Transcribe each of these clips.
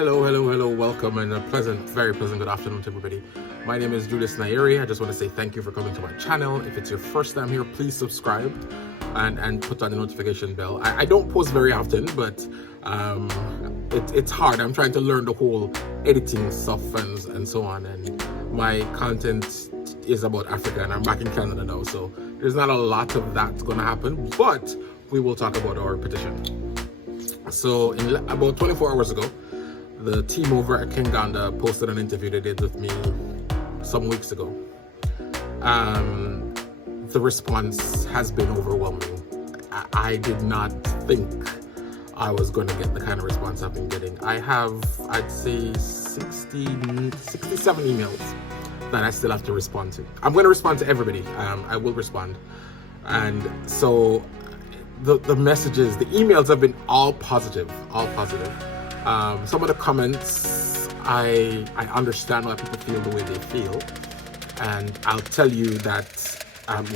Hello, welcome and a very pleasant good afternoon to everybody. My name is Julius Nairi. I just want to say thank you for coming to my channel. If it's your first time here, please subscribe and put on the notification bell. I don't post very often, but it's hard. I'm trying to learn the whole editing stuff and so on, and my content is about Africa, and I'm back in Canada now, so there's not a lot of that going to happen, but we will talk about our petition. So about 24 hours ago, the team over at Uganda posted an interview they did with me some weeks ago. The response has been overwhelming. I did not think I was going to get the kind of response I've been getting. I have, I'd say, 67 emails that I still have to respond to. I'm going to respond to everybody. I will respond. And so the messages, the emails have been all positive, some of the comments, I understand why people feel the way they feel, and I'll tell you that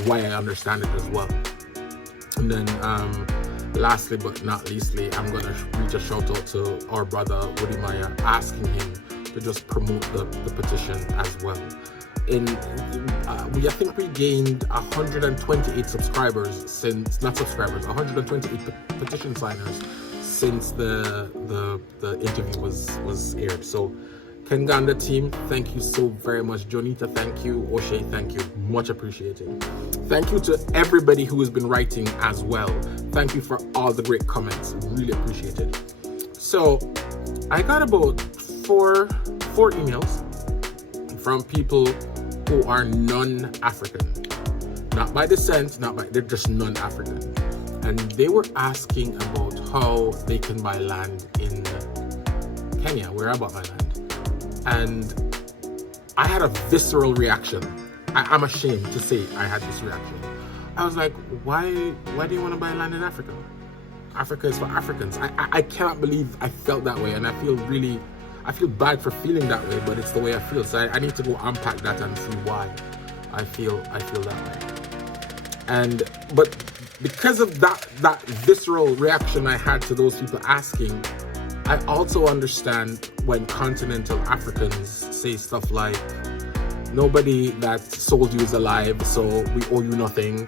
why I understand it as well. And then lastly but not leastly, I'm going to reach a shout out to our brother Woody Meyer, asking him to just promote the petition as well. I think we gained 128 subscribers since, not subscribers, 128 petition signers since the interview was aired. So Uganda team, thank you so very much. Jonita, thank you. O'Shea, thank you. Much appreciated. Thank you to everybody who has been writing as well. Thank you for all the great comments. Really appreciate it. So I got about four emails from people who are non-African, not by descent, they're just non-African, and they were asking about how they can buy land in Kenya, where I bought my land, and I had a visceral reaction. I'm ashamed to say I had this reaction. I was like, why do you want to buy land in Africa? Africa is for Africans. I cannot believe I felt that way, and I feel bad for feeling that way, but it's the way I feel. So I need to go unpack that and see why I feel that way. But because of that visceral reaction I had to those people asking, I also understand when continental Africans say stuff like, nobody that sold you is alive, so we owe you nothing,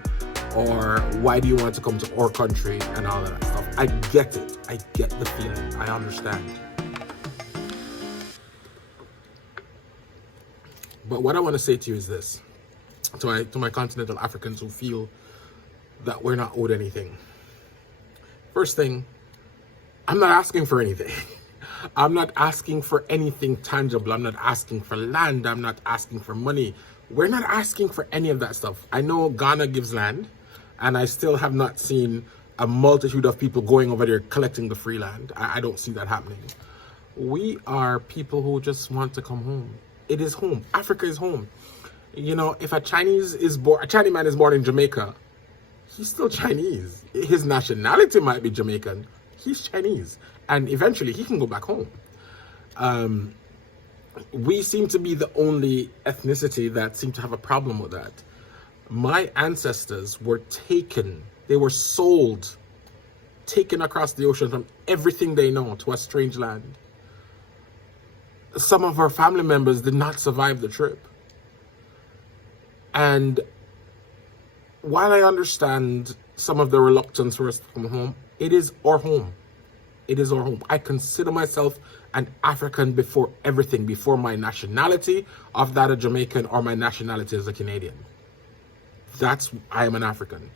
or why do you want to come to our country, and all of that stuff. I get it. I get the feeling. I understand. But what I want to say to you is this, to my continental Africans who feel that we're not owed anything. First thing, I'm not asking for anything. I'm not asking for anything tangible. I'm not asking for land. I'm not asking for money. We're not asking for any of that stuff. I know Ghana gives land, and I still have not seen a multitude of people going over there collecting the free land. I don't see that happening. We are people who just want to come home. It is home. Africa is home. You know, if a Chinese man is born in Jamaica, he's still Chinese. His nationality might be Jamaican. He's Chinese. And eventually he can go back home. We seem to be the only ethnicity that seem to have a problem with that. My ancestors were taken. They were sold, taken across the ocean from everything they know to a strange land. Some of our family members did not survive the trip. And while I understand some of the reluctance for us to come home, it is our home. It is our home. I consider myself an African before everything, before my nationality of that of Jamaican or my nationality as a Canadian. I am an African.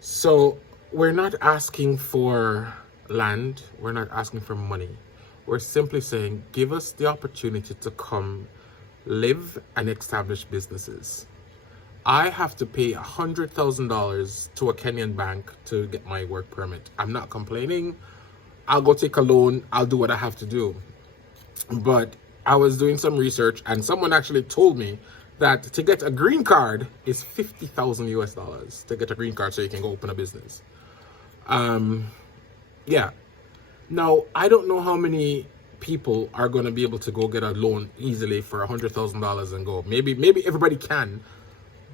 So we're not asking for land. We're not asking for money. We're simply saying, give us the opportunity to come live and establish businesses. I have to pay $100,000 to a Kenyan bank to get my work permit. I'm not complaining. I'll go take a loan. I'll do what I have to do. But I was doing some research, and someone actually told me that to get a green card is $50,000 US to get a green card so you can go open a business. Yeah. Now, I don't know how many people are going to be able to go get a loan easily for $100,000 and go. Maybe everybody can,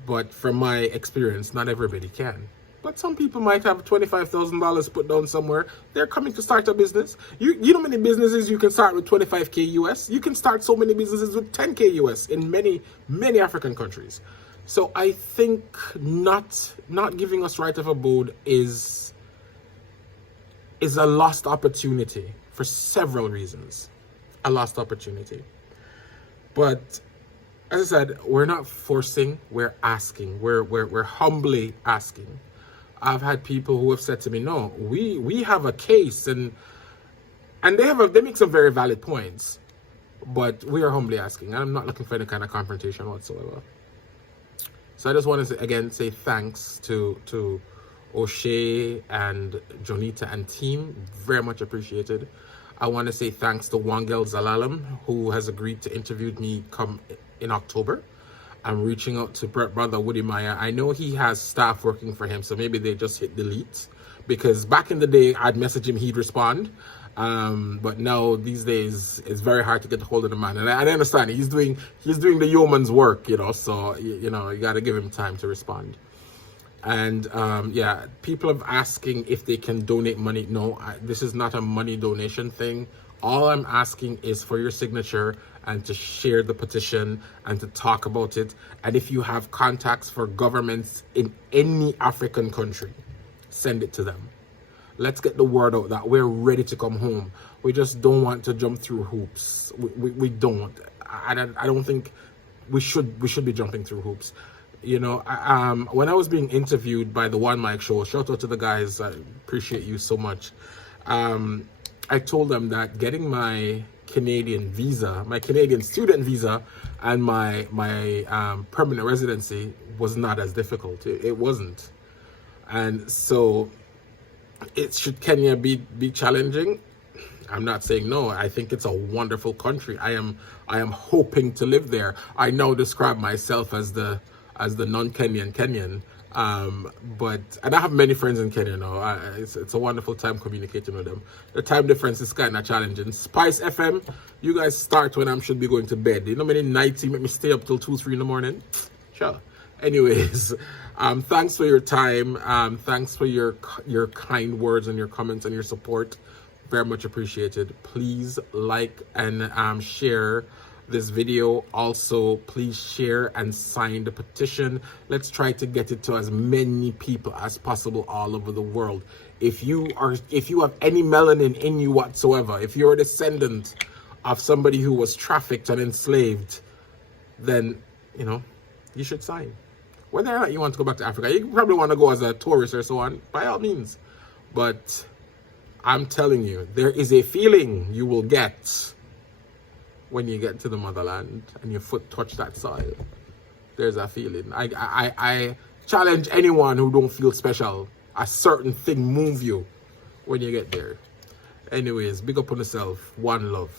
but from my experience, not everybody can. But some people might have $25,000 put down somewhere. They're coming to start a business. You know how many businesses you can start with 25K US? You can start so many businesses with 10K US in many African countries. So I think not giving us right of abode is a lost opportunity for several reasons. A lost opportunity. But as I said, we're not forcing, we're asking. We're humbly asking. I've had people who have said to me, no, we have a case, and they make some very valid points, but we are humbly asking. I'm not looking for any kind of confrontation whatsoever. So I just want to again say thanks to O'Shea and Jonita and team, very much appreciated. I want to say thanks to Wangel Zalalam, who has agreed to interview me come in October. I'm reaching out to brother Woody Maya. I know he has staff working for him, so maybe they just hit delete, because back in the day I'd message him, he'd respond, but now these days it's very hard to get a hold of the man, and I understand he's doing the yeoman's work, you know, so you got to give him time to respond. And yeah, people are asking if they can donate money. No, this is not a money donation thing. All I'm asking is for your signature and to share the petition and to talk about it. And if you have contacts for governments in any African country, send it to them. Let's get the word out that we're ready to come home. We just don't want to jump through hoops. We don't. I don't think we should be jumping through hoops. You know, when I was being interviewed by the One Mic Show, shout out to the guys, I appreciate you so much. I told them that getting my Canadian visa, my Canadian student visa, and my permanent residency was not as difficult. It wasn't. And so, should Kenya be challenging? I'm not saying no. I think it's a wonderful country. I am hoping to live there. I now describe myself as the non-Kenyan Kenyan. And I have many friends in Kenya now. It's a wonderful time communicating with them. The time difference is kind of challenging. Spice FM, you guys start when I should be going to bed. You know how many nights you make me stay up till 2, 3 in the morning? Sure. Anyways, thanks for your time. Thanks for your kind words and your comments and your support. Very much appreciated. Please like and share this video. Also, please share and sign the petition. Let's try to get it to as many people as possible all over the world. If you have any melanin in you whatsoever, if you're a descendant of somebody who was trafficked and enslaved, then you should sign. Whether or not you want to go back to Africa, you probably want to go as a tourist or so on, by all means. But I'm telling you, there is a feeling you will get when you get to the motherland and your foot touch that soil. There's a feeling. I challenge anyone who don't feel special. A certain thing move you when you get there. Anyways, big up on yourself. One love.